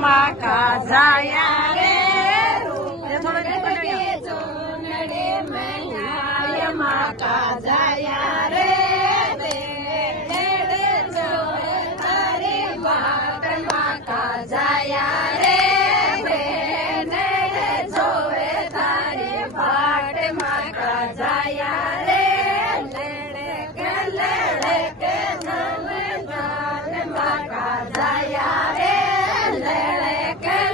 माका जाया रे माका जाया रे तारी बाट माका जाया रे जोवे तारी बाट माका जाया रे लड़के माका जाया रे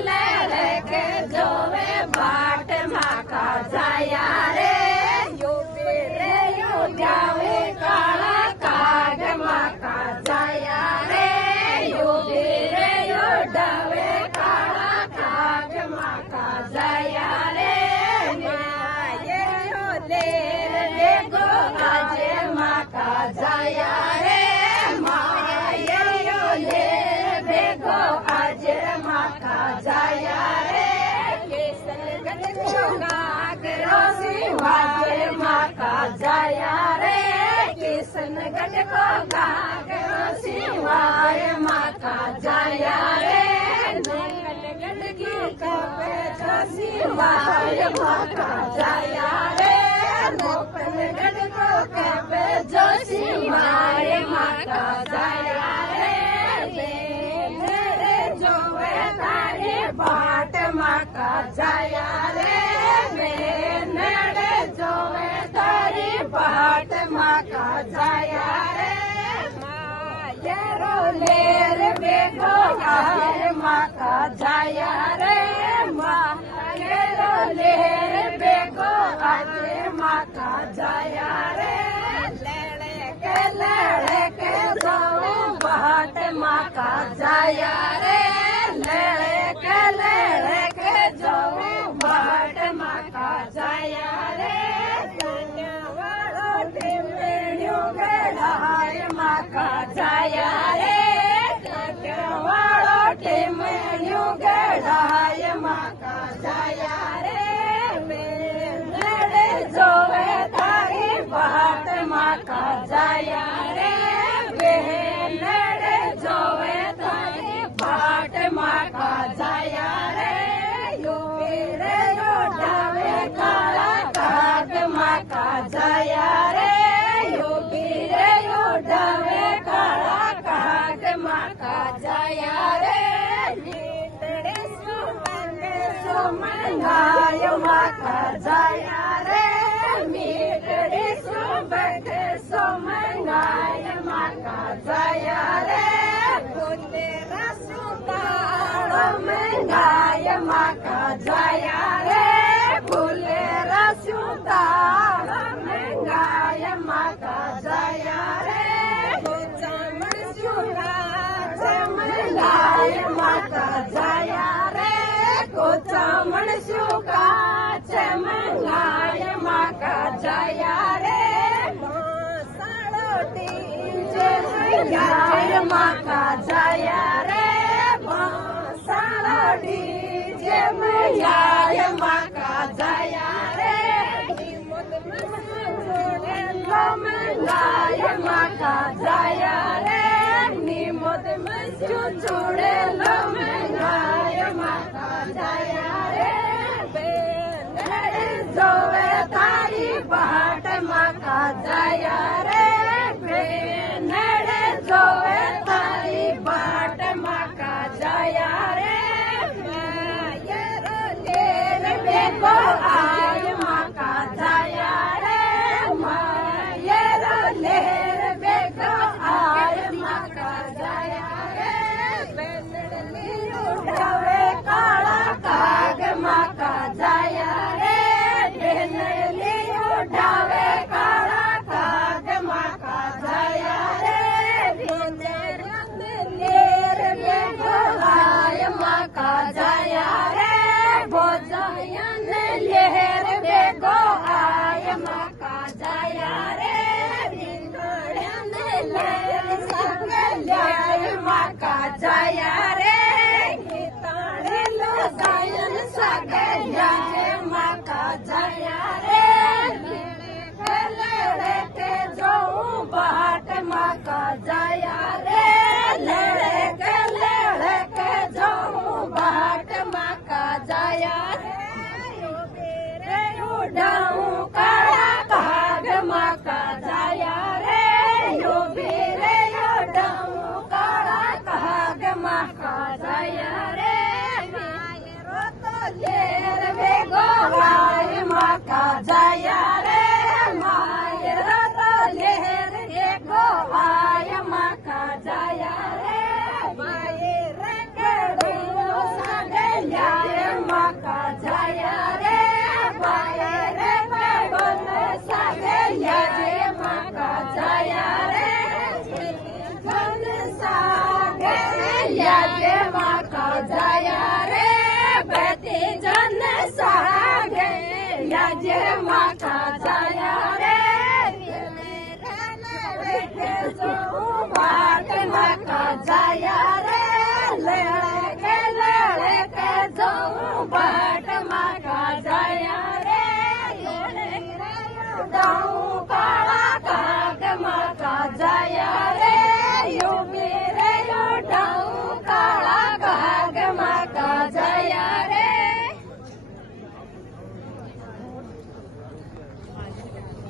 लड़के जोवे बाट माका जाया रे जावे काला काग माका जाया रे यो डावे काला काग माका जाया रे ले गो आजे माका जाया रे माया ले गो आजे माका जाया रे केसर रोसी वाजे माका जाया रे किसन गढ़ को गागरो सिवाय माका जाया रे गढ़ की कपे जो सिवाय माका जाया रे गोपन गढ़ को कपे जो सिवाय माका जाया रे जो वे तारी बाट माका जाया रे जो वे तारी बाट माका जाया रे मायरो लेर बेगो आर माका जाया रे मायरो लेर बेगो आर माका जाया रे लड़के जाओ बाट माका जाया रे लड़के जाओ बाट माका जाया रे माका जाया रे वालो टेमन्यू गढ़ाय माका जाया रे लड़े जोवे तारी बाट माका जाया रे लड़े जोवे तारी बाट माका जाया रे यो डावे काला काग माका जाया रे डावे काला काग माका जाया रे सोमंगाय माका जाया रे मीठड़े सुबह सोमंगाय माका जाया रे बोले रसुताड़ो मंगाय माका जाया रे बोले रसुताड़ो मंगाय माका जाया रे माका जाया रे कोचा मनसुका चमंगाय माका जाया रे साड़ोटी जय माका जाया रे साड़ोटी जय माका जाया रे मंगाय माका जाया रे निमोद मस्जू जोड़े लो मंगाय माका जाया रे जोवे तारी बाट माका जाया रे जोवे तारी बाट माका जाया रे बेको आय माका जाया रे लेर बेको आय माका जाया रे माका जाया रे मायरो तो लेर वेगो वाय माका जाया रे मायरो तो लेर वेगो वाय माका जाया रे मायर केडो सागल्या माका जाया रे मायर केडो सागल्या माका जाया रे यादे माका जाया रे बेटी जन सागे यादे माका जाया रे बाट माका जाया रे